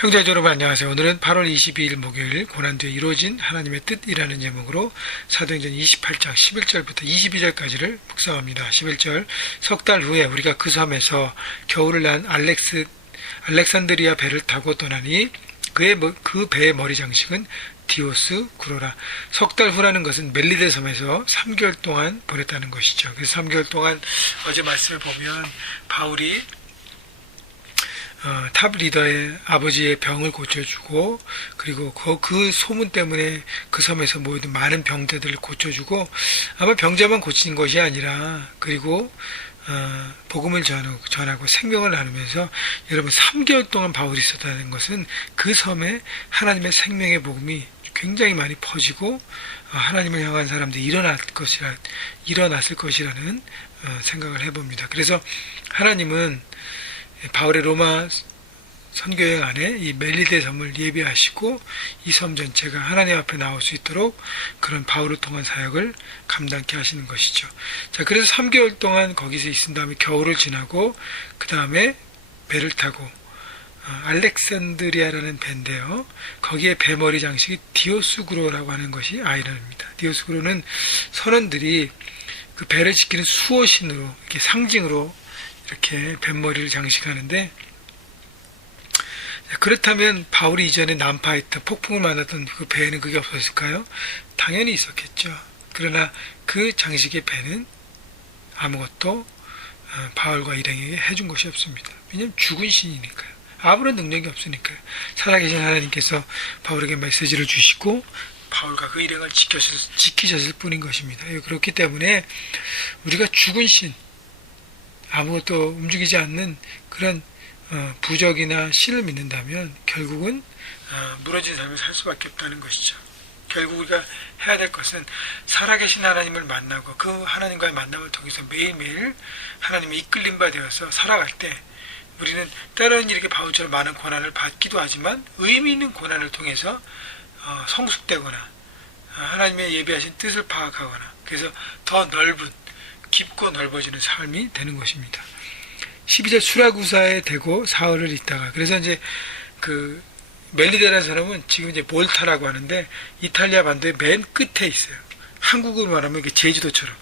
형제자 여러분 안녕하세요. 오늘은 8월 22일 목요일 고난뒤에 이루어진 하나님의 뜻이라는 제목으로 사도행전 28장 11절부터 22절까지를 묵상합니다. 11절 석 달 후에 우리가 그 섬에서 겨울을 난 알렉산드리아 배를 타고 떠나니 그 배의 머리 장식은 디오스 구로라. 석 달 후라는 것은 멜리데 섬에서 3개월 동안 보냈다는 것이죠. 그래서 3개월 동안 어제 말씀을 보면 바울이 탑 리더의 아버지의 병을 고쳐주고, 그리고 그 소문 때문에 그 섬에서 모이던 많은 병자들을 고쳐주고, 아마 병자만 고친 것이 아니라, 그리고 복음을 전하고 생명을 나누면서, 여러분 3개월 동안 바울이 있었다는 것은 그 섬에 하나님의 생명의 복음이 굉장히 많이 퍼지고 하나님을 향한 사람들이 일어났을 것이라는 생각을 해봅니다. 그래서 하나님은 바울의 로마 선교여행 안에 이 멜리데 섬을 예비하시고 이 섬 전체가 하나님 앞에 나올 수 있도록 그런 바울을 통한 사역을 감당케 하시는 것이죠. 자, 그래서 3개월 동안 거기서 있은 다음에 겨울을 지나고 그 다음에 배를 타고 알렉산드리아라는 배인데요. 거기에 배머리 장식이 디오스구로라고 하는 것이 아이러니입니다. 디오스구로는 선원들이 그 배를 지키는 수호신으로 이렇게 상징으로 이렇게 뱃머리를 장식하는데, 그렇다면 바울이 이전에 난파했던 폭풍을 만났던 그 배에는 그게 없었을까요? 당연히 있었겠죠. 그러나 그 장식의 배는 아무것도 바울과 일행에게 해준 것이 없습니다. 왜냐하면 죽은 신이니까요. 아무런 능력이 없으니까요. 살아계신 하나님께서 바울에게 메시지를 주시고 바울과 그 일행을 지키셨을 뿐인 것입니다. 그렇기 때문에 우리가 죽은 신, 아무것도 움직이지 않는 그런 부적이나 신을 믿는다면 결국은 무너진 삶을 살 수밖에 없다는 것이죠. 결국 우리가 해야 될 것은 살아계신 하나님을 만나고 그 하나님과의 만남을 통해서 매일매일 하나님의 이끌림 바 되어서 살아갈 때 우리는 때로는 이렇게 바울처럼 많은 고난을 받기도 하지만 의미 있는 고난을 통해서 성숙되거나 하나님의 예비하신 뜻을 파악하거나 그래서 더 깊고 넓어지는 삶이 되는 것입니다. 12절 수라구사에 대고 사흘을 있다가, 그래서 이제 그 멜리데라는 사람은 지금 이제 몰타라고 하는데 이탈리아 반도의 맨 끝에 있어요. 한국으로 말하면 이게 제주도처럼.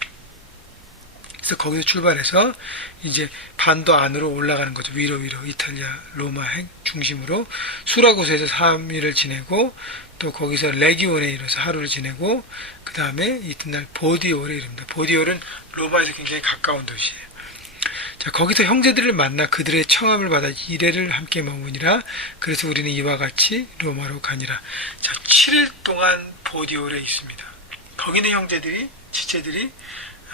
그래서 거기서 출발해서 이제 반도 안으로 올라가는 거죠. 위로 이탈리아 로마 중심으로 수라구사에서 3일을 지내고 또 거기서 레기온에 이르러서 하루를 지내고 그 다음에 이튿날 보디올에 이릅니다. 보디올은 로마에서 굉장히 가까운 도시예요. 자, 거기서 형제들을 만나 그들의 청함을 받아 이래를 함께 머무니라. 그래서 우리는 이와 같이 로마로 가니라. 자, 7일 동안 보디올에 있습니다. 거기 있는 형제들이, 지체들이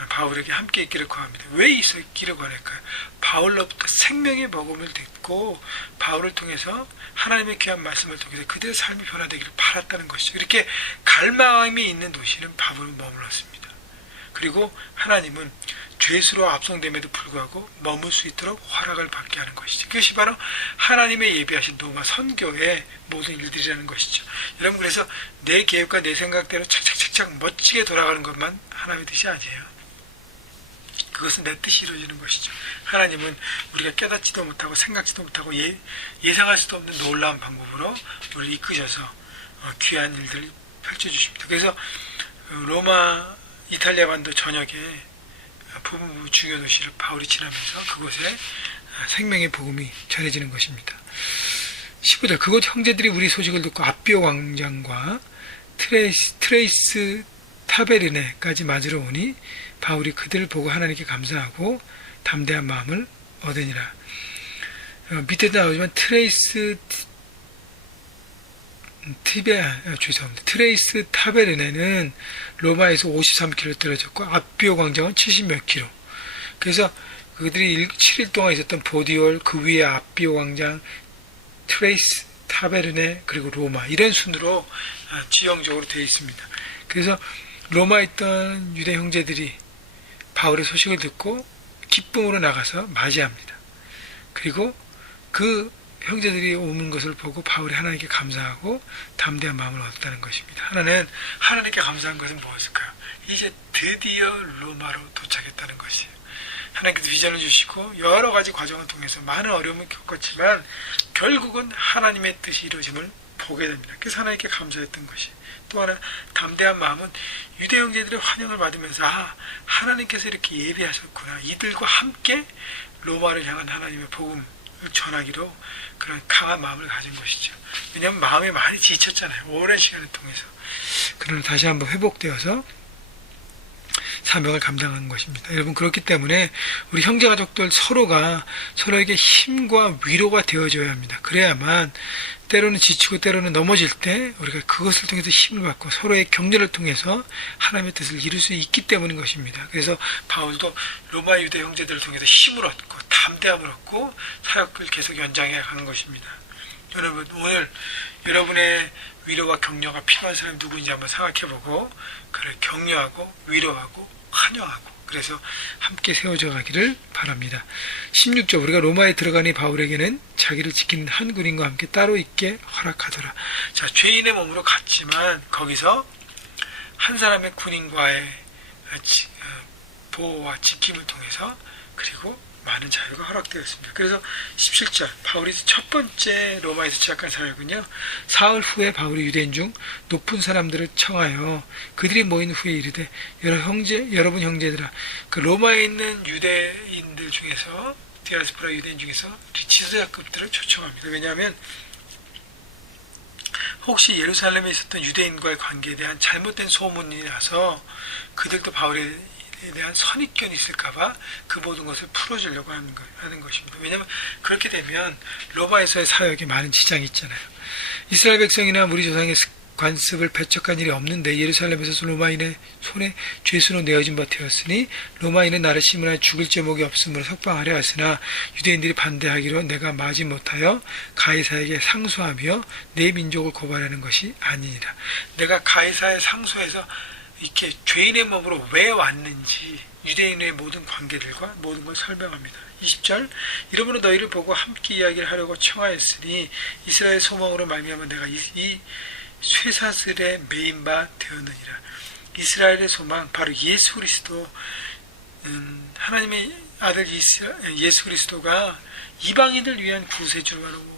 바울에게 함께 있기를 구합니다. 왜 있기를 권할까요? 바울로부터 생명의 복음을 듣고 바울을 통해서 하나님의 귀한 말씀을 통해서 그들의 삶이 변화되기를 바랐다는 것이죠. 이렇게 갈망이 있는 도시는 바울을 머물렀습니다. 그리고 하나님은 죄수로 압송됨에도 불구하고 머물 수 있도록 허락을 받게 하는 것이죠. 그것이 바로 하나님의 예비하신 로마 선교의 모든 일들이라는 것이죠. 여러분, 그래서 내 계획과 내 생각대로 착착착착 멋지게 돌아가는 것만 하나님의 뜻이 아니에요. 그것은 내 뜻이 이루어지는 것이죠. 하나님은 우리가 깨닫지도 못하고 생각지도 못하고 예상할 수도 없는 놀라운 방법으로 우리를 이끄셔서 귀한 일들을 펼쳐주십니다. 그래서 로마 이탈리아 반도 전역에 부부 중요 도시를 바울이 지나면서 그곳에 생명의 복음이 전해지는 것입니다. 15절 그곳 형제들이 우리 소식을 듣고 아비오 광장과 트레이스 타베르네까지 맞으러 오니 바울이 그들을 보고 하나님께 감사하고 담대한 마음을 얻으니라. 밑에도 나오지만 트레이스 타베르네는 로마에서 53km 떨어졌고 아비오 광장은 70몇 킬로. 그래서 그들이 7일 동안 있었던 보디올, 그 위에 아비오 광장, 트레이스 타베르네, 그리고 로마, 이런 순으로 지형적으로 되어 있습니다. 그래서 로마에 있던 유대 형제들이 바울의 소식을 듣고 기쁨으로 나가서 맞이합니다. 그리고 그 형제들이 오는 것을 보고 바울이 하나님께 감사하고 담대한 마음을 얻었다는 것입니다. 하나는 하나님께 감사한 것은 무엇일까요? 이제 드디어 로마로 도착했다는 것이에요. 하나님께서 비전을 주시고 여러 가지 과정을 통해서 많은 어려움을 겪었지만 결국은 하나님의 뜻이 이루어짐을 보게 됩니다. 그래서 하나님께 감사했던 것이. 또 하나 담대한 마음은 유대 형제들의 환영을 받으면서 하나님께서 이렇게 예비하셨구나. 이들과 함께 로마를 향한 하나님의 복음을 전하기로 그런 강한 마음을 가진 것이죠. 왜냐하면 마음이 많이 지쳤잖아요. 오랜 시간을 통해서. 그러나 다시 한번 회복되어서 사명을 감당하는 것입니다. 여러분, 그렇기 때문에 우리 형제가족들 서로가 서로에게 힘과 위로가 되어줘야 합니다. 그래야만 때로는 지치고 때로는 넘어질 때 우리가 그것을 통해서 힘을 받고 서로의 격려를 통해서 하나님의 뜻을 이룰 수 있기 때문인 것입니다. 그래서 바울도 로마 유대 형제들을 통해서 힘을 얻고 담대함을 얻고 사역을 계속 연장해 가는 것입니다. 여러분, 오늘 여러분의 위로와 격려가 필요한 사람이 누구인지 한번 생각해보고 그를 격려하고 위로하고 환영하고 그래서 함께 세워져 가기를 바랍니다. 16절, 우리가 로마에 들어가니 바울에게는 자기를 지키는 한 군인과 함께 따로 있게 허락하더라. 자, 죄인의 몸으로 갔지만 거기서 한 사람의 군인과의 보호와 지킴을 통해서 그리고 많은 자유가 허락되었습니다. 그래서 17절, 바울이 첫 번째 로마에서 시작한 사역은요, 사흘 후에 바울이 유대인 중 높은 사람들을 청하여 그들이 모인 후에 이르되 여러분 형제들아, 그 로마에 있는 유대인들 중에서 디아스포라 유대인 중에서 지도자급들을 초청합니다. 왜냐하면 혹시 예루살렘에 있었던 유대인과의 관계에 대한 잘못된 소문이 나서 그들도 바울에 대한 선입견이 있을까봐 그 모든 것을 풀어주려고 하는 것입니다. 왜냐하면 그렇게 되면 로마에서의 사역에 많은 지장이 있잖아요. 이스라엘 백성이나 우리 조상의 관습을 배척한 일이 없는데 예루살렘에서 로마인의 손에 죄수로 내어진 바 되었으니 로마인은 나를 심으나 죽을 제목이 없으므로 석방하려 하으나 유대인들이 반대하기로 내가 마지 못하여 가이사에게 상소하며 내 민족을 고발하는 것이 아니니라. 내가 가이사에 상소해서 이렇게 죄인의 몸으로 왜 왔는지 유대인의 모든 관계들과 모든 걸 설명합니다. 20절, 이러므로 너희를 보고 함께 이야기를 하려고 청하였으니 이스라엘 소망으로 말미암아 내가 이 쇠사슬에 매인 바 되었느니라. 이스라엘의 소망, 바로 예수 그리스도, 하나님의 아들 예수 그리스도가 이방인을 위한 구세주로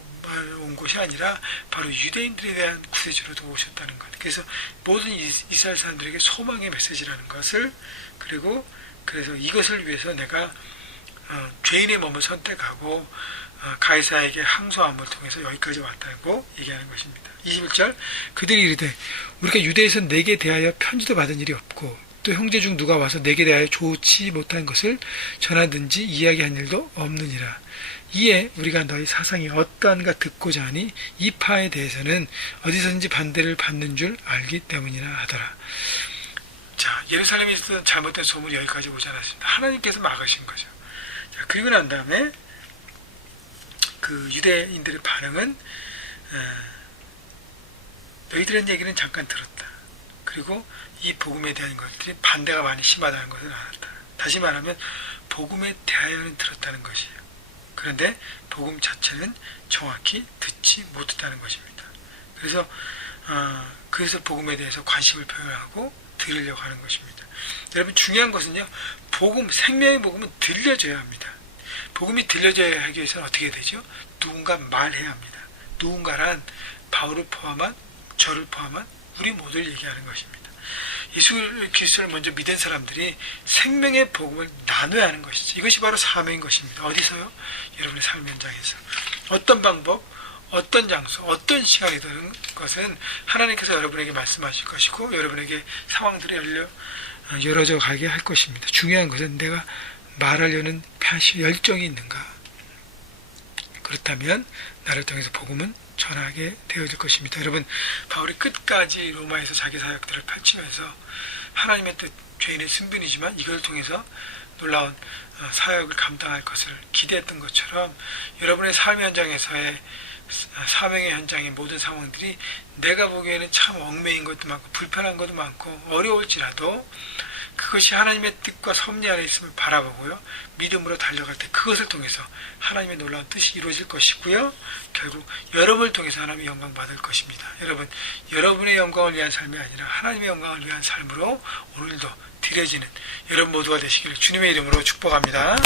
온 것이 아니라 바로 유대인들에 대한 구세주로도 오셨다는 것. 그래서 모든 이스라엘 사람들에게 소망의 메시지라는 것을, 그리고 그래서 이것을 위해서 내가 죄인의 몸을 선택하고 가이사에게 항소함을 통해서 여기까지 왔다고 얘기하는 것입니다. 21절, 그들이 이르되 우리가 유대에서 내게 대하여 편지도 받은 일이 없고 또 형제 중 누가 와서 내게 대하여 좋지 못한 것을 전하든지 이야기한 일도 없느니라. 이에 우리가 너희 사상이 어떠한가 듣고자 하니 이 파에 대해서는 어디서든지 반대를 받는 줄 알기 때문이라 하더라. 자, 예루살렘에 있었던 잘못된 소문이 여기까지 오지 않았습니다. 하나님께서 막으신 거죠. 자, 그리고 난 다음에 그 유대인들의 반응은 너희들의 얘기는 잠깐 들었다. 그리고 이 복음에 대한 것들이 반대가 많이 심하다는 것을 알았다. 다시 말하면 복음에 대하여는 들었다는 것이에요. 그런데 복음 자체는 정확히 듣지 못했다는 것입니다. 그래서 복음에 대해서 관심을 표현하고 들으려고 하는 것입니다. 여러분, 중요한 것은요, 생명의 복음은 들려져야 합니다. 복음이 들려져야 하기 위해서는 어떻게 되죠? 누군가 말해야 합니다. 누군가란 바울을 포함한 저를 포함한 우리 모두를 얘기하는 것입니다. 예수 그리스도를 먼저 믿은 사람들이 생명의 복음을 나눠야 하는 것이죠. 이것이 바로 사명인 것입니다. 어디서요? 여러분의 삶 현장에서. 어떤 방법, 어떤 장소, 어떤 시간이든 것은 하나님께서 여러분에게 말씀하실 것이고 여러분에게 상황들이 열어져 가게 할 것입니다. 중요한 것은 내가 말하려는 열정이 있는가. 그렇다면 나를 통해서 복음은 전하게 되어질 것입니다. 여러분, 바울이 끝까지 로마에서 자기 사역들을 펼치면서 하나님의 뜻, 죄인의 승분이지만 이걸 통해서 놀라운 사역을 감당할 것을 기대했던 것처럼 여러분의 삶의 현장에서의 사명의 현장의 모든 상황들이 내가 보기에는 참 얽매인 것도 많고 불편한 것도 많고 어려울지라도 그것이 하나님의 뜻과 섭리 안에 있음을 바라보고요, 믿음으로 달려갈 때 그것을 통해서 하나님의 놀라운 뜻이 이루어질 것이고요, 결국 여러분을 통해서 하나님의 영광 받을 것입니다. 여러분, 여러분의 영광을 위한 삶이 아니라 하나님의 영광을 위한 삶으로 오늘도 드려지는 여러분 모두가 되시기를 주님의 이름으로 축복합니다.